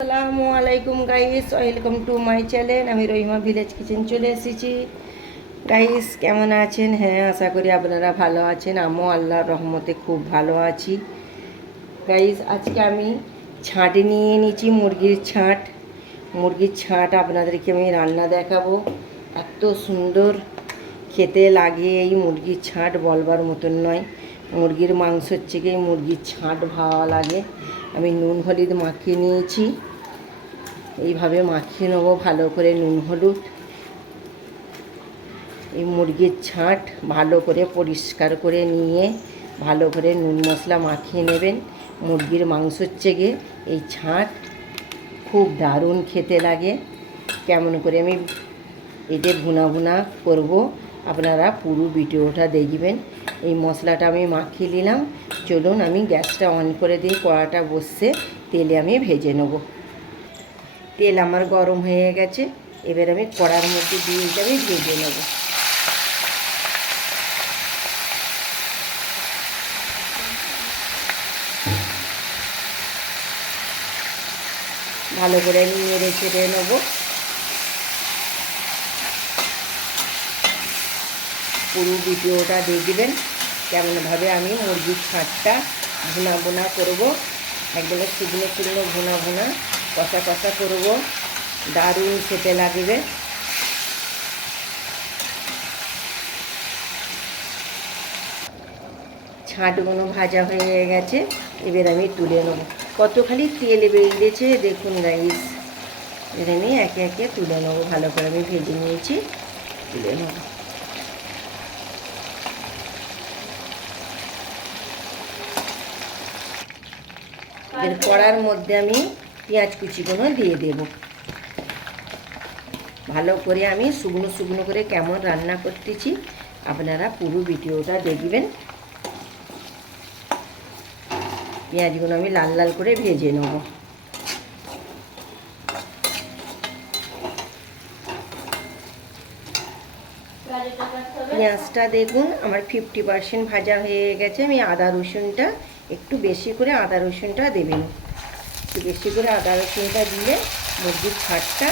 আসসালামু আলাইকুম guys, welcome to my channel. আমি রহিমা ভিলেজ কিচেন চলে এসেছি। গাইস কেমন আছেন? হ্যাঁ, আশা করি আপনারা ভালো আছেন। আমিও আল্লাহর রহমতে খুব ভালো আছি। গাইস আজকে আমি ছাঁট নিয়ে নিয়েছি, মুরগির ছাঁট আপনাদেরকে আমি রান্না দেখাবো। এত সুন্দর খেতে লাগে এই মুরগির ছাঁট, বলবার মতন নয়। মুরগির মাংসের থেকে মুরগির ছাঁট ভালো লাগে। আমি নুন হলুদ মাখিয়ে নিয়েছি, এইভাবে মাখিয়ে নেবো ভালো করে নুন হলুদ। এই মুরগির ছাঁট ভালো করে পরিষ্কার করে নিয়ে ভালো করে নুন মশলা মাখিয়ে নেবেন। মুরগির মাংসের থেকে এই ছাঁট খুব দারুণ খেতে লাগে। কেমন করে আমি এটা ভুনা করব, আপনারা পুরো ভিডিওটা দেখবেন। এই মশলাটা আমি মাখিয়ে নিলাম। চলুন আমি গ্যাসটা অন করে দিয়ে কড়াটা বসে তেলে আমি ভেজে নেব। তেল আমার গরম হয়ে গেছে, এবার আমি কড়ার মধ্যে দিয়ে এটা আমি ভেজে নেব। ভালো করে আমি নেড়ে চেড়ে নেব। পুরো ভিডিওটা দেখবেন কেমনভাবে আমি মুরগির ছাঁটটা ভুনা করব। একদম শুকনো ভুনা কষা করব, দারুণ খেতে লাগবে। ছাঁটগুলো ভাজা হয়ে গেছে, এবার আমি তুলে নেব। কত খালি তেল বেরিয়েছে দেখুন গাইস। এবার আমি একে একে তুলে নেবো। ভালো করে আমি ভেজে নিয়েছি, তুলে নেব। এর কড়ার মধ্যে আমি পেঁয়াজ কুচিগুলো দিয়ে দেব। ভালো করে আমি শুকনো করে কেমন রান্না করতেছি আপনারা পুরো ভিডিওটা দেখবেন। পেঁয়াজগুলো আমি লাল লাল করে ভেজে নেব। পেঁয়াজটা দেখুন আমার 50% ভাজা হয়ে গেছে। আমি আদা রসুনটা একটু বেশি করে দেবেন। একটু বেশি করে আদা রসুনটা দিলে মুরগির ছাঁটটা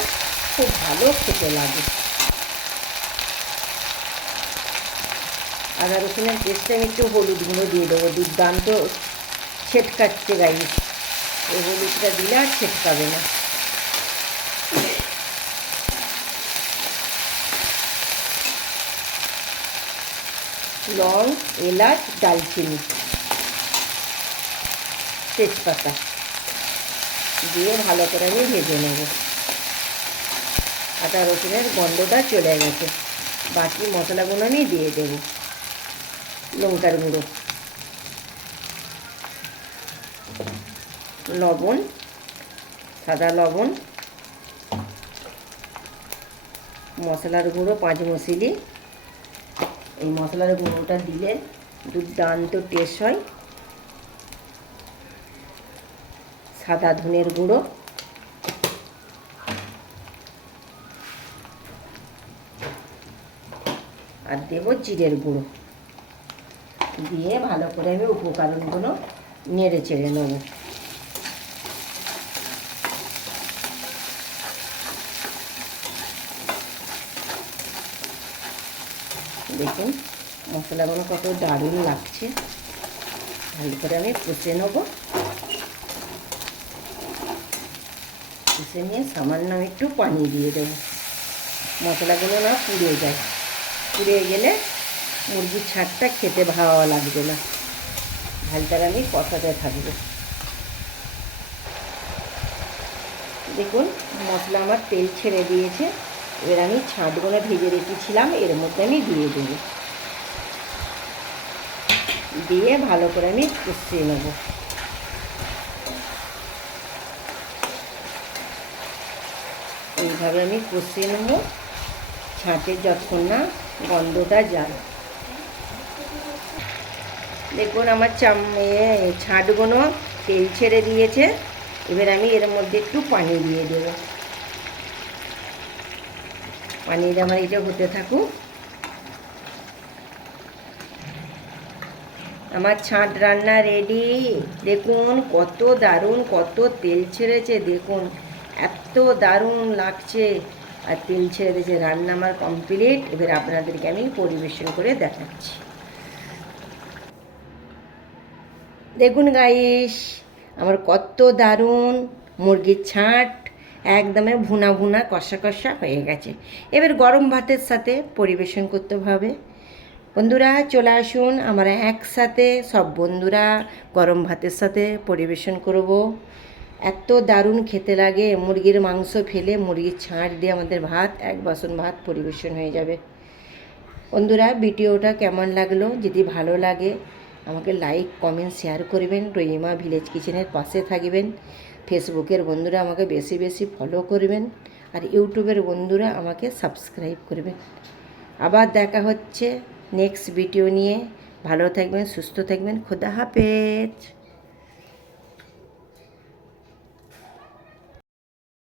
খুব ভালো খেতে লাগে। আদা রসুনের পেস্টে আমি একটু হলুদ গুঁড়ো দিয়ে দেবো। দুর্দান্ত ছেটকাচ্ছে গাইস, এই হলুদটা দিলে আর ছেটকাবে না। লং, এলাচ, দালচিনি, তেজপাতা দিয়ে ভালো করে আমি ভেজে নেব। আদা রসুনের গন্ধটা চলে গেছে। বাকি মশলাগুলো আমি দিয়ে দেব। লঙ্কার গুঁড়ো, লবণ, সাদা লবণ, মশলার গুঁড়ো 5 মশলি। এই মশলার গুঁড়োটা দিলে দুর্দান্ত টেস্ট হয়। সাদা ধনের গুঁড়ো, আর দেব জিরের গুঁড়ো। দিয়ে ভালো করে আমি উপকরণগুলো নেড়ে চেড়ে নেব। দেখুন মশলাগুলো কত দারুণ লাগছে। ভালো করে আমি কষে নেব। কষে নিয়ে সামান্য একটু পানি দিয়ে দেবো, মশলাগুলো না পুড়ে যায়। পুড়ে গেলে মুরগির ছাঁটটা খেতে ভালো লাগবে না। ভালটার আমি কষাতে থাকবো। দেখুন মশলা আমার তেল ছেড়ে দিয়েছে। এবার আমি ছাঁটগুলো ভেজে রেখেছিলাম এর মধ্যে আমি দিয়ে দেবো। দিয়ে ভালো করে আমি কষিয়ে নেব। এইভাবে আমি কষিয়ে নেব ছাঁটের যতক্ষণ না গন্ধটা যায়। দেখুন আমার ছাঁটগুলো তেল ছেড়ে দিয়েছে। এবার আমি এর মধ্যে একটু পানি দিয়ে দেবো। পানির আমার এটা হতে থাকুক। আমার ছাঁট রান্না রেডি। দেখুন কত দারুণ, কত তেল ছেড়েছে দেখুন, এত দারুণ লাগছে আর তেল ছেড়ে দিয়েছে। রান্না আমার কমপ্লিট। এবার আপনাদেরকে আমি পরিবেশন করে দেখাচ্ছি। দেখুন গাইস, আমার কত দারুণ মুরগির ছাঁট, একদমই ভুনা ভুনা কষা কষা হয়ে গেছে। এবার গরম ভাতের সাথে পরিবেশন করতে হবে। বন্ধুরা চলে আসুন, আমরা একসাথে সব বন্ধুরা গরম ভাতের সাথে পরিবেশন করব। এত দারুণ খেতে লাগে, মুরগির মাংস ফেলে মুরগির ছাঁট দিয়ে আমাদের ভাত, এক বাসন ভাত পরিবেশন হয়ে যাবে। বন্ধুরা ভিডিওটা কেমন লাগলো, যদি ভালো লাগে আমাকে লাইক কমেন্ট শেয়ার করবেন, রহিমা ভিলেজ কিচেনের পাশে থাকবেন। ফেসবুকের বন্ধুরা আমাকে বেশি বেশি ফলো করবেন, আর ইউটিউবের বন্ধুরা আমাকে সাবস্ক্রাইব করবেন। আবার দেখা হচ্ছে নেক্সট ভিডিও নিয়ে। ভালো থাকবেন, সুস্থ থাকবেন, খোদা হাফেজ।